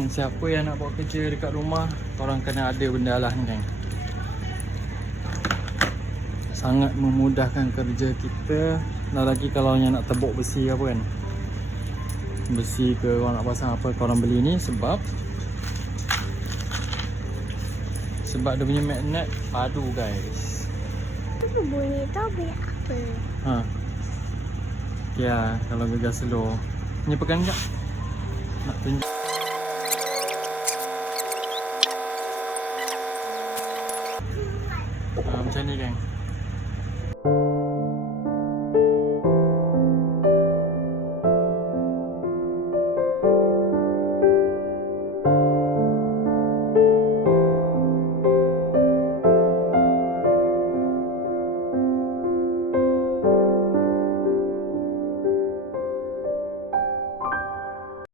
kan, siapa yang nak buat kerja dekat rumah, korang kena ada benda lah ni kan. Sangat memudahkan kerja kita. Dah lagi kalau yang nak tebuk besi apa kan, besi ke korang nak pasang apa, korang beli ni sebab dia punya magnet padu guys. Tu bunyi tu bunyi apa? Ha. Ya, kalau gegar slow. Ni pegang sekejap. Nak tunjuk.